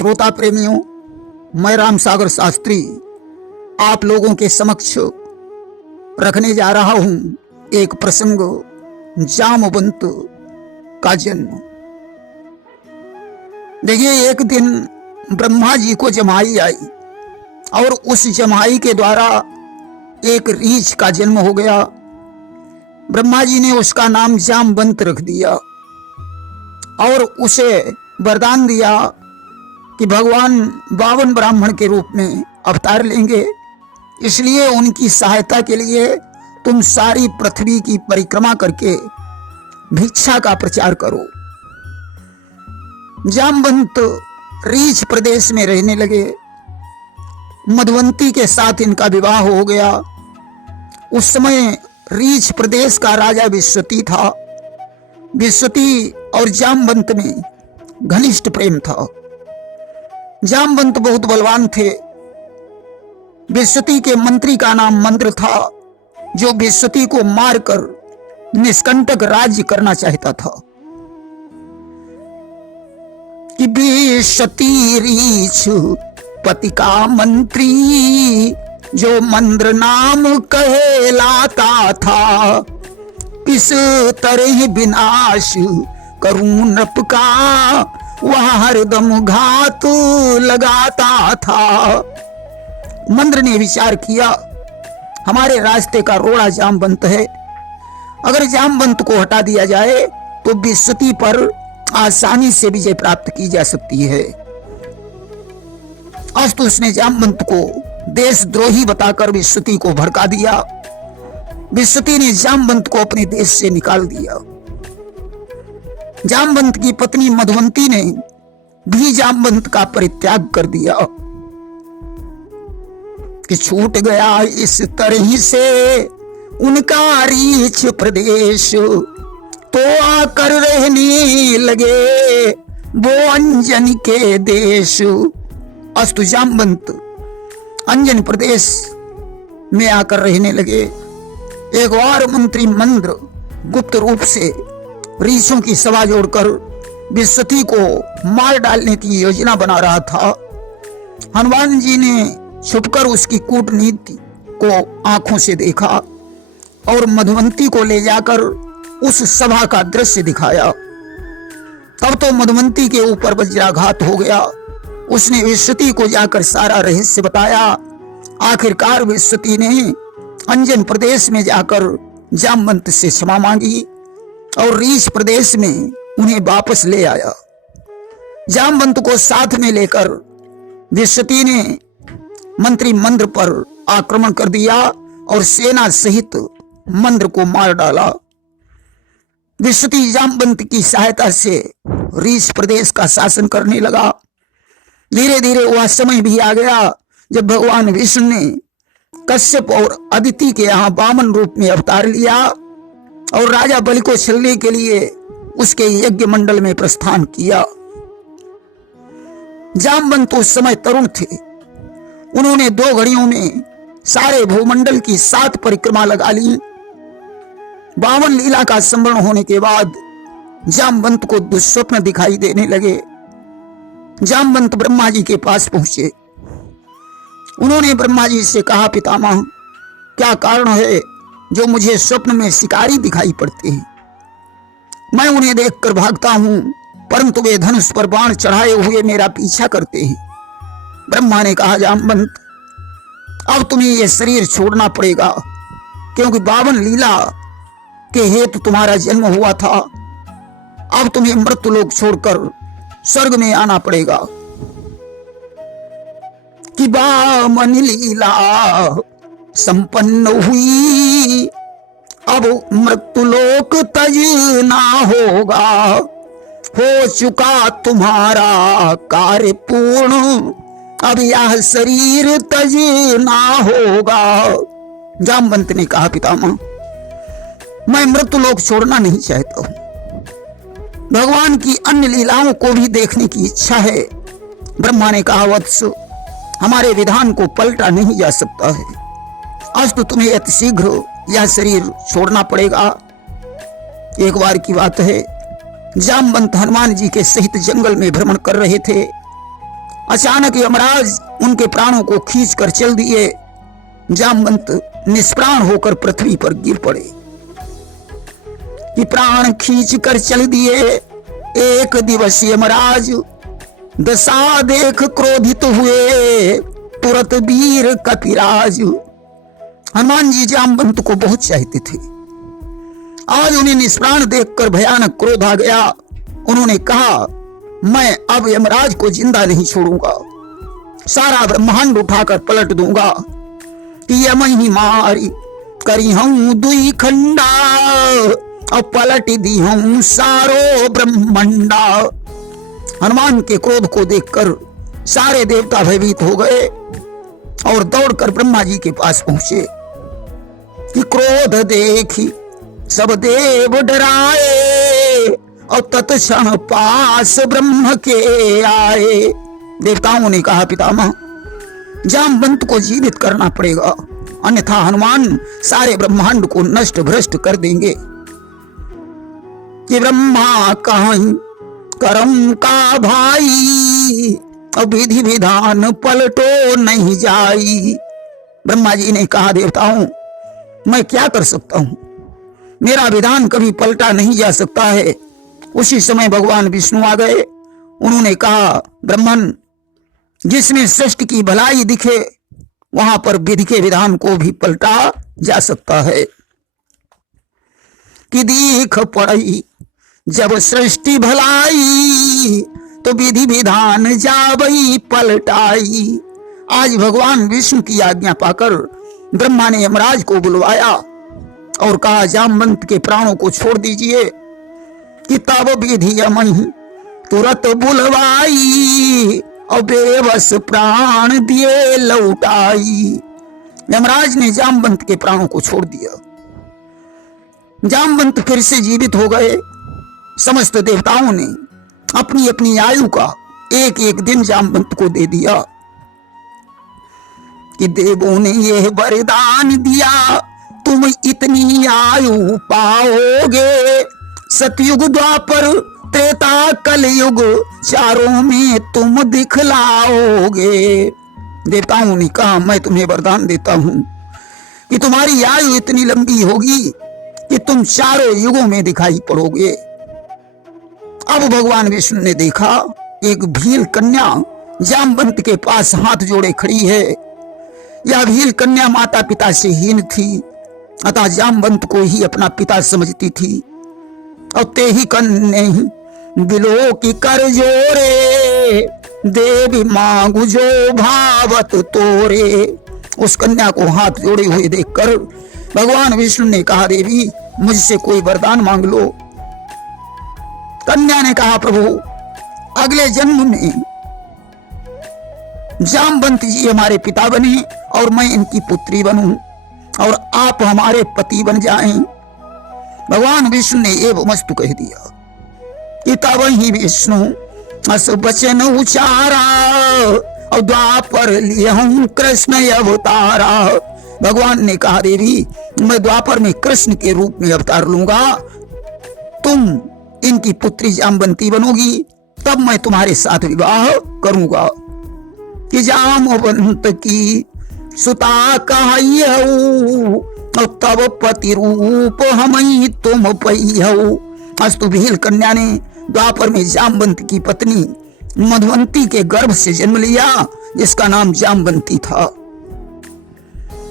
श्रोता प्रेमियों, मैं राम सागर शास्त्री आप लोगों के समक्ष रखने जा रहा हूं एक प्रसंग, जामवंत का जन्म। देखिए, एक दिन ब्रह्मा जी को जमाई आई और उस जमाई के द्वारा एक रीछ का जन्म हो गया। ब्रह्मा जी ने उसका नाम जामवंत रख दिया और उसे वरदान दिया कि भगवान 52 ब्राह्मण के रूप में अवतार लेंगे, इसलिए उनकी सहायता के लिए तुम सारी पृथ्वी की परिक्रमा करके भिक्षा का प्रचार करो। जामवंत रीछ प्रदेश में रहने लगे। मधुवंती के साथ इनका विवाह हो गया। उस समय रीछ प्रदेश का राजा विश्वती था। विश्वती और जामवंत में घनिष्ठ प्रेम था। जामवंत बहुत बलवान थे। विश्वती के मंत्री का नाम मंद्र था, जो विश्वती को मारकर निष्कंटक राज्य करना चाहता था। कि विश्वती रीछ पति का मंत्री, जो मंद्र नाम कहलाता था, किस तरह विनाश करूं नृप का, वह हरदम घात लगाता था। मंद्र ने विचार किया, हमारे रास्ते का रोड़ा जामवंत है। अगर जामवंत को हटा दिया जाए तो विश्वती पर आसानी से विजय प्राप्त की जा सकती है। अस्तु उसने जामवंत को देशद्रोही बताकर विश्वती को भड़का दिया। विश्वती ने जामवंत को अपने देश से निकाल दिया। जामवंत की पत्नी मधुवंती ने भी जामवंत का परित्याग कर दिया। कि छूट गया इस तरह से उनका रीछ प्रदेश, तो आकर रहने लगे वो अंजन के देश। अस्तु जामवंत अंजन प्रदेश में आकर रहने लगे। एक और मंत्री मंद्र गुप्त रूप से ऋषियों की सभा जोड़कर विश्वती को मार डालने की योजना बना रहा था। हनुमान जी ने छुपकर उसकी कूटनीति को आंखों से देखा और मधुवंती को ले जाकर उस सभा का दृश्य दिखाया। तब तो मधुवंती के ऊपर वज्राघात हो गया। उसने विश्वती को जाकर सारा रहस्य बताया। आखिरकार विश्वती ने अंजन प्रदेश में जाकर जामवंत से क्षमा मांगी और रीछ प्रदेश में उन्हें वापस ले आया। जामवंत को साथ में लेकर विश्वती ने मंत्री मंद्र पर आक्रमण कर दिया और सेना सहित मंद्र को मार डाला। विश्वती जामवंत की सहायता से रीछ प्रदेश का शासन करने लगा। धीरे धीरे वह समय भी आ गया जब भगवान विष्णु ने कश्यप और अदिति के यहाँ वामन रूप में अवतार लिया और राजा बलि को छलने के लिए उसके यज्ञ मंडल में प्रस्थान किया। जामवंत उस समय तरुण थे। उन्होंने 2 घड़ियों में सारे भूमंडल की 7 परिक्रमा लगा ली। वामन लीला का स्मरण होने के बाद जामवंत को दुस्वप्न दिखाई देने लगे। जामवंत ब्रह्मा जी के पास पहुंचे। उन्होंने ब्रह्मा जी से कहा, पितामह, क्या कारण है जो मुझे स्वप्न में शिकारी दिखाई पड़ते हैं? मैं उन्हें देखकर भागता हूं, परंतु वे धनुष पर बाण चढ़ाए हुए मेरा पीछा करते हैं। ब्रह्मा ने कहा, जामवंत, अब तुम्हें यह शरीर छोड़ना पड़ेगा, क्योंकि 52 लीला के हेतु तुम्हारा जन्म हुआ था। अब तुम्हें मृत्युलोक छोड़कर स्वर्ग में आना पड़ेगा। कि 52 लीला संपन्न हुई, अब मृत्युलोक तजना होगा। हो चुका तुम्हारा कार्य पूर्ण, अब यह शरीर तजना होगा। जामवंत ने कहा, पितामह, मैं मृत्युलोक छोड़ना नहीं चाहता हूं। भगवान की अन्य लीलाओं को भी देखने की इच्छा है। ब्रह्मा ने कहा, वत्स, हमारे विधान को पलटा नहीं जा सकता है। अस्तु तुम्हें अति शीघ्र यह शरीर छोड़ना पड़ेगा। एक बार की बात है, जामवंत हनुमान जी के सहित जंगल में भ्रमण कर रहे थे। अचानक यमराज उनके प्राणों को खींच कर चल दिए। जामवंत निष्प्राण होकर पृथ्वी पर गिर पड़े कि प्राण खींच कर चल दिए। एक दिवस यमराज दशा देख क्रोधित हुए, तुरंत वीर कपिराज। हनुमान जी जामवंत को बहुत चाहते थे। आज उन्हें निष्प्राण देखकर भयानक क्रोध आ गया। उन्होंने कहा, मैं अब यमराज को जिंदा नहीं छोड़ूंगा, सारा ब्रह्मांड उठाकर पलट दूंगा कि यम ही मारी करी हूं दुई खंडा और पलट दी हूं सारो ब्रह्मंडा। हनुमान के क्रोध को देखकर सारे देवता भयभीत हो गए और दौड़कर ब्रह्मा जी के पास पहुंचे कि क्रोध देखी सब देव डराए और तत्क्षण पास ब्रह्म के आए। देवताओं ने कहा, पितामह जामवंत को जीवित करना पड़ेगा, अन्यथा हनुमान सारे ब्रह्मांड को नष्ट भ्रष्ट कर देंगे। कि ब्रह्मा कहीं कर्म का भाई और विधि विधान पलटो नहीं जाई। ब्रह्मा जी ने कहा, देवताओं मैं क्या कर सकता हूं, मेरा विधान कभी पलटा नहीं जा सकता है। उसी समय भगवान विष्णु आ गए। उन्होंने कहा, ब्रह्मन जिसमें सृष्टि की भलाई दिखे वहां पर विधि के विधान को भी पलटा जा सकता है। कि दीख पड़ई जब सृष्टि भलाई तो विधि विधान जावई पलटाई। आज भगवान विष्णु की आज्ञा पाकर ब्रह्मा ने यमराज को बुलवाया और कहा, जामवंत के प्राणों को छोड़ दीजिए। कि तब विधि यमई तुरंत बुलवाई और बेबस प्राण दिए लौटाई। यमराज ने जामवंत के प्राणों को छोड़ दिया। जामवंत फिर से जीवित हो गए। समस्त देवताओं ने अपनी अपनी आयु का एक एक दिन जामवंत को दे दिया। कि देवों ने यह वरदान दिया, तुम इतनी आयु पाओगे। सतयुग द्वापर त्रेता कलयुग चारों में तुम दिखलाओगे। देवताओं ने कहा, मैं तुम्हें वरदान देता हूं कि तुम्हारी आयु इतनी लंबी होगी कि तुम चारों युगों में दिखाई पड़ोगे। अब भगवान विष्णु ने देखा एक भील कन्या जामवंत के पास हाथ जोड़े खड़ी है। यह भील कन्या माता पिता से हीन थी, अतः जामवंत को ही अपना पिता समझती थी। और ते ही कन्ने बिलो की कर जोरे, देवी मांगू जो भावत तोरे। उस कन्या को हाथ जोड़े हुए देखकर भगवान विष्णु ने कहा, देवी मुझसे कोई वरदान मांग लो। कन्या ने कहा, प्रभु अगले जन्म में जामवंत जी हमारे पिता बने और मैं इनकी पुत्री बनूं और आप हमारे पति बन जाएं। भगवान विष्णु ने एवं मस्तु कह दिया कि तब ही विष्णु अस वचन उचारा और द्वापर लिए हूं कृष्ण अवतारा। भगवान ने कहा, देवी मैं द्वापर में कृष्ण के रूप में अवतार लूंगा, तुम इनकी पुत्री जामवंती बनोगी, तब मैं तुम्हारे साथ विवाह करूंगा। कि जामवंत की सुता कहऊ और तब पति रूप हमई तुम पहियऊ। अस्तु भील कन्या ने द्वापर में जामवंत की पत्नी मधुवंती के गर्भ से जन्म लिया, जिसका नाम जामवंती था।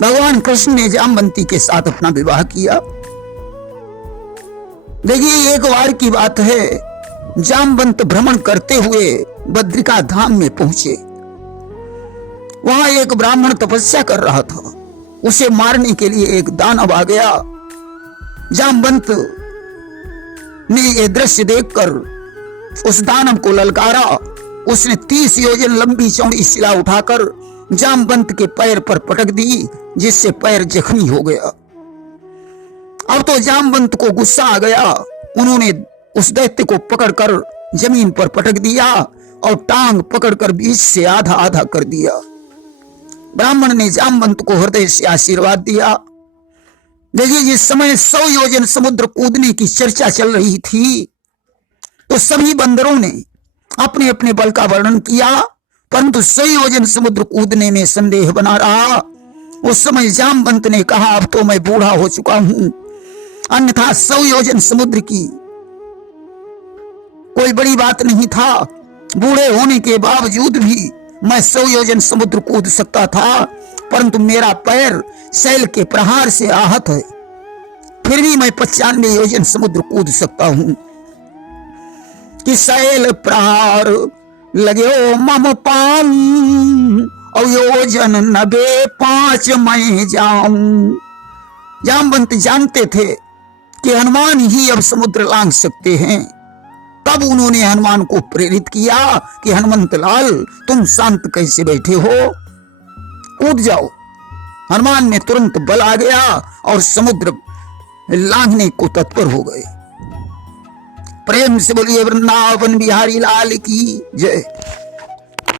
भगवान कृष्ण ने जामवंती के साथ अपना विवाह किया। देखिए एक बार की बात है, जामवंत भ्रमण करते हुए बद्रिका धाम में पहुंचे। वहां एक ब्राह्मण तपस्या कर रहा था, उसे मारने के लिए एक दानव आ गया। जामवंत ने यह दृश्य देखकर उस दानव को ललकारा। उसने 30 योजन लंबी चौड़ी शिला उठाकर जामवंत के पैर पर पटक दी, जिससे पैर जख्मी हो गया। अब तो जामवंत को गुस्सा आ गया। उन्होंने उस दैत्य को पकड़कर जमीन पर पटक दिया और टांग पकड़कर बीच से आधा आधा कर दिया। ब्राह्मण ने जामवंत को हृदय से आशीर्वाद दिया। देखिए जिस समय 100 योजन समुद्र कूदने की चर्चा चल रही थी, तो सभी बंदरों ने अपने अपने बल का वर्णन किया परंतु 100 योजन समुद्र कूदने में संदेह बना रहा। उस समय जामवंत ने कहा, अब तो मैं बूढ़ा हो चुका हूं, अन्यथा 100 योजन समुद्र की कोई बड़ी बात नहीं था। बूढ़े होने के बावजूद भी मैं 100 योजन समुद्र कूद सकता था, परंतु मेरा पैर शैल के प्रहार से आहत है, फिर भी मैं 95 योजन समुद्र कूद सकता हूं। कि शैल प्रहार लगे मम पाऊं और योजन 95 मैं जाऊं। जामवंत जानते थे कि हनुमान ही अब समुद्र लांघ सकते हैं। तब उन्होंने हनुमान को प्रेरित किया कि हनुमंत लाल, तुम शांत कैसे बैठे हो, कूद जाओ। हनुमान में तुरंत बल आ गया और समुद्र लांघने को तत्पर हो गए। प्रेम से बोलिए वृंदावन बिहारी लाल की जय।